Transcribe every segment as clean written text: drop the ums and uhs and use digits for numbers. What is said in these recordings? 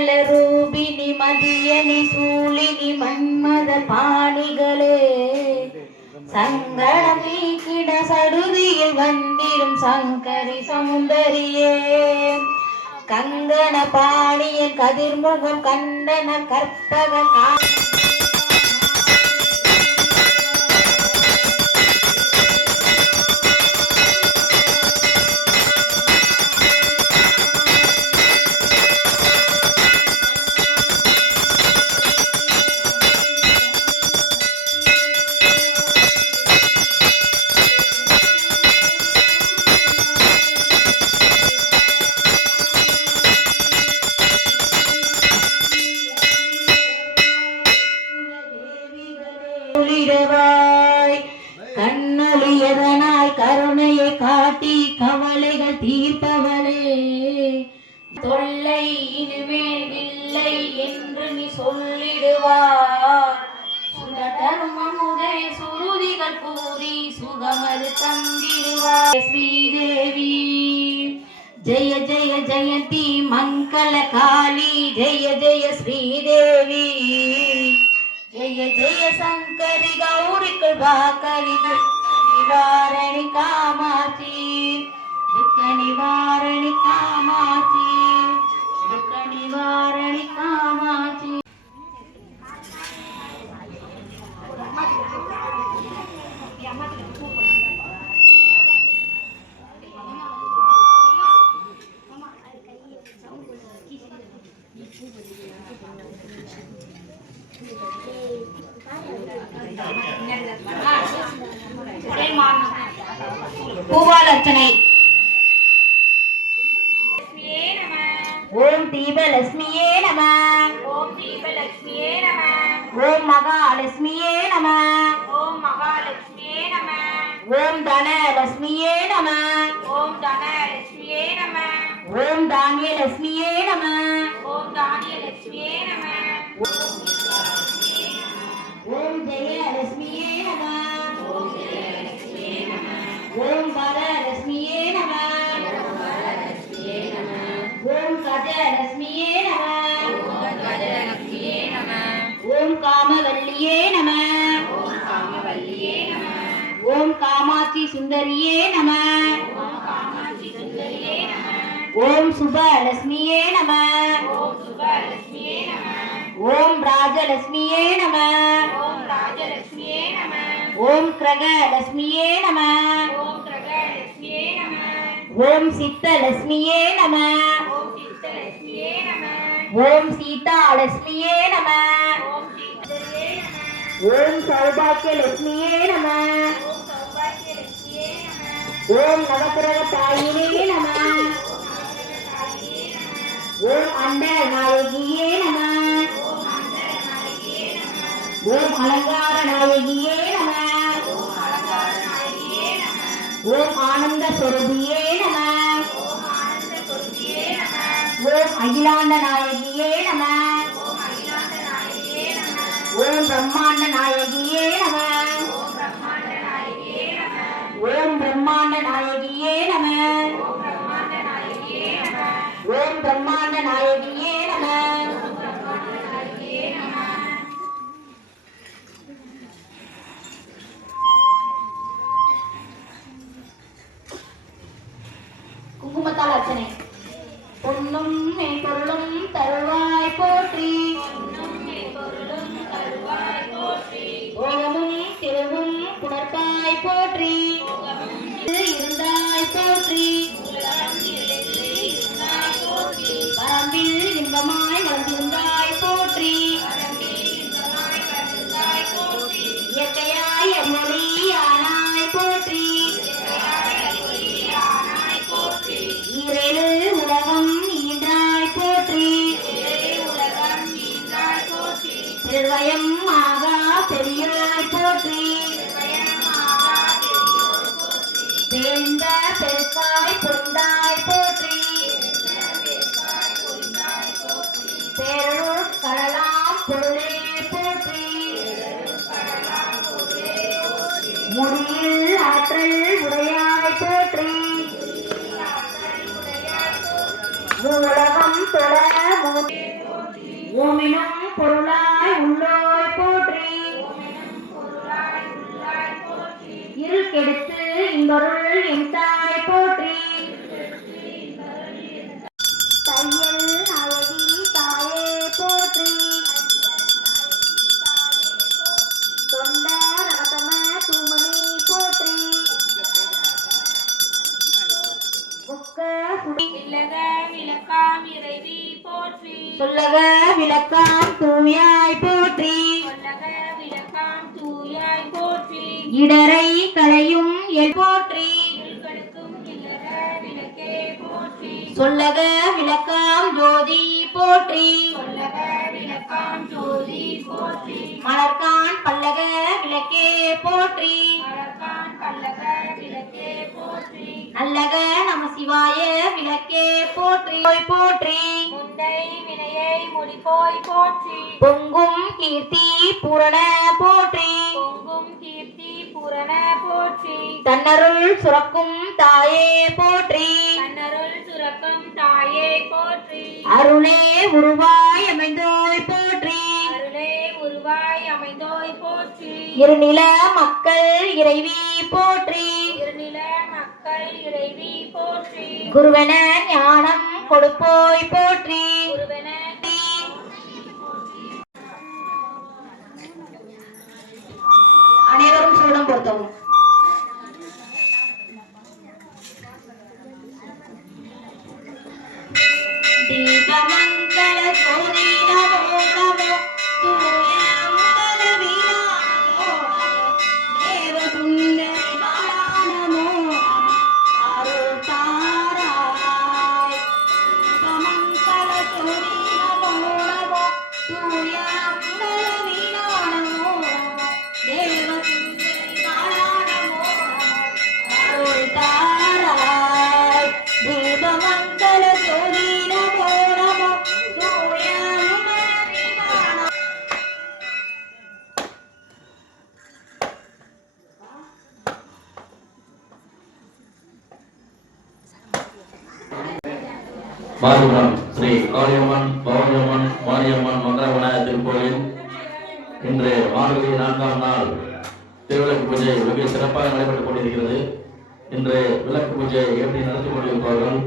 மங்கள ரூபினி மதியனி சூழினி மன்மத பாணிகளே சங்கடம் நீக்கிட சடுதியில் வந்திடும் சங்கரி சமுந்தரியே கங்கண பாணியன் கதிர்முகம் கண்டன கற்பக கண்ணொலியதனாய் கருணையை காட்டி கவலைகள் தீர்ப்பவளே தொல்லை இனிமேல் இல்லை என்று நீ சொல்லிடுவார் சுதர்மமுதே சுருதிகள் கூறி சுகமது தந்திடுவார் ஸ்ரீதேவி ஜெய ஜெய ஜெயந்தி மங்கள காளி ஜெய ஜெய ஸ்ரீதேவி जय जय शंकरी गौरी कृपाकरी निवारणी कामाची दुख निवारणी कामाची दुख निवारणी कामाची பூவாலர்ச்சனை ஓம் தீபலட்சுமியே நம ஓம் தீபலட்சுமியே நம ஓம் மகாலட்சுமியே நம ஓம் மகாலட்சுமியே நம ஓம் தனலட்சுமியே நம ஓம் தனலட்சுமியே நம ஓம் தானியலட்சுமியே நம ஓம் தானியலட்சுமியே நம ஓம் ஜெயலட்சுமியே நம ஓம் ஜெயலட்சுமியே நம ஓம் வரலட்சுமியே நம ஓம் வரலட்சுமியே நம ஓம் கஜலட்சுமியே நம ஓம் கஜலட்சுமியே நம ஓம் காமவல்லியே நம ஓம் காமவல்லியே நம ஓம் காமாட்சி சுந்தரியே நம ஓம் காமாட்சி சுந்தரியே நம ஓம் சுபலட்சுமியே நம ஓம் சுபலட்சுமியே நம ஓம் ராஜலட்சுமியே நம ஓம் ராஜலட்சுமியே நம ஓம் கிரகலட்சுமியே நம ஓம் கிரகலட்சுமியே நம ஓம் சித்தலட்சுமியே நம ஓம் சித்தலட்சுமியே நம ஓம் சீதாலட்சுமியே நம ஓம் சீதாலட்சுமியே நம ஓம் சௌபாக்கியலட்சுமியே நம ஓம் சௌபாக்கியலட்சுமியே நம ஓம் நவக்கிரக தாயினே நம ஓம் அண்ட நாயகியே நம ஓம் அலங்கார நாயகியே நம ஓம் ஆனந்த சொரூபியே நம ஓம் அகிலாண்ட நாயகியே நம ஓம் பிரம்மாண்ட நாயகியே நம ஓம் பிரம்மாண்ட நாயகியே நம ஓம் பிரம்மாண்ட நாயகியே நம குங்குமத்தால் அர்ச்சனை பொன்னும் பொருளும் தருவாய் போற்றி ஓகமும் திருவும் புணர்ப்பாய் போற்றி இருந்தாய் போற்றி வரம்பில் இன்பமாய் வளர்ந்திருந்தாய் போற்றி இயற்கையாய் மொழியானாய் போற்றி ஈரேழு உலகம் ஈன்றாய் போற்றி திருவயம் ஆகா பெரியாய் போற்றி வேந்த பெருக்காய் பொண்டாய் போற்றி பேரூர் கடலாம் பொருளே போற்றி முடியில் ஆற்றல் உடையாய் போற்றி உலகம் தொழ ஓமெனும் பொருளாய் உள்ளோய் போற்றி இருள் கெடுத்து இன்பருள் என் தாய் போற்றி தையல் அழகி தாயே போற்றி தொண்ட ரகதம தூமணி போற்றி முக்க இல்லக விளக்காம் இறைவி போற்றி சொல்லக விளக்காம் தூயாய் போற்றி சொல்லக விளக்காம் தூயாய் போற்றி இடரை களையும் எல் போற்றி இருள்கெடுக்கும் இல்லக விளக்கே போற்றி சொல்லக விளக்காம் ஜோதி போற்றி சொல்லக விளக்காம் ஜோதி போற்றி மலர்கான் பல்லக விளக்கே போற்றி மலர்கான் பல்லக விளக்கே போற்றி நல்லக நம சிவாய விளக்கே போற்றி போற்றி முந்தை வினையை முடிப்போய் போற்றி பொங்கும் கீர்த்தி பூரண போற்றி பொங்கும் கீர்த்தி புரண போற்றி தன்னருள் சுரக்கும் தாயே போற்றி தன்னருள் சுரக்கும் தாயே போற்றி அருளே உருவாய் அமைந்தோய் போற்றி அருளே உருவாய் அமைந்தோய் போற்றி இருநில மக்கள் இறைவி போற்றி இருநில மக்கள் இறைவி போற்றி குருவென ஞானம் கொடுப்போய் போற்றி குருவென அனைவரும் சூடம் பொருத்தவும் தீபமங்கல சோதி நமோ நமோ தூயமங்கல வீரா நமோ தேவ சுந்தரி பாலா நமோ அருள் தாராய் தீபமங்கல சோதி நமோ நமோ தூயமங்கல வீரா நமோ தேவ சுந்தரி பாலா நமோ அருள் தாராய் தீபமங்கல ஜோதி நமோ நமோ தூயமங்கல வீரா நமோ மாரியம்மன் ஸ்ரீ காளியம்மன் பௌரியம்மன் மாரியம்மன் மங்கள திருக்கோயில் இன்று மார்கழி 4ஆம் நாள் திருவிளக்கு பூஜை மிக சிறப்பாக நடைபெற்றுக் கொண்டிருக்கிறது. இன்று விளக்கு பூஜை எப்படி நடத்தி கொண்டிருப்பார்கள்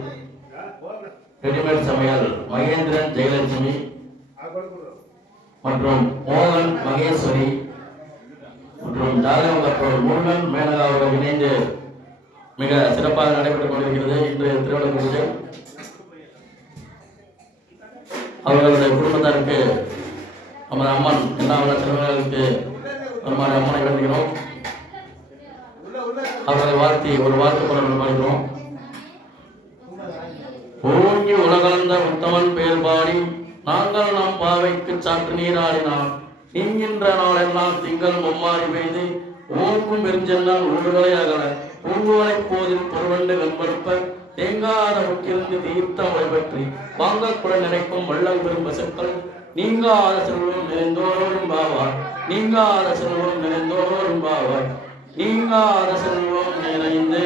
ரெடிமேட் சமையல் மகேந்திரன் ஜெயலட்சுமி மற்றும் மோகன் மகேஸ்வரி மற்றும் ஜாதகம் முருகன் மேனகா அவர்கள் இணைந்து மிக சிறப்பாக நடைபெற்றுக் கொண்டிருக்கிறது. இன்று திருவிளக்கு பூஜை அவர்களுடைய குடும்பத்தாருக்கு நமது அம்மன் எல்லா வல்ல சிறுவர்களுக்கு வருமான அம்மனை வேண்டுகிறோம். அவர்களை வாழ்த்தி ஒரு வாழ்த்து குரல் பாடுகிறோம். ஓங்கி உலகளந்த உத்தமன் பெயர் பாடி நாங்கள் நம் பாவைக்கு சாற்று நீராடினான் நீங்கின்ற நாளெல்லாம் திங்கள் மும்மாறி பெய்து ஓங்கும் பெருஞ்சென்னால் ஊடுகளை அகல பூங்குவலை போதில் பொருவண்டு கண்படுப்ப தேங்காத முக்கிருந்து தீர்த்தம் வழிபற்றி வாங்கக்குடன் நினைக்கும் வள்ளல் பெரும் பசுக்கள் நீங்காத செல்வம் நிறைந்தோரும் பாவார் நீங்காத செல்வம் நிறைந்தோரும் பாவார் நீங்காத செல்வம் நிறைந்து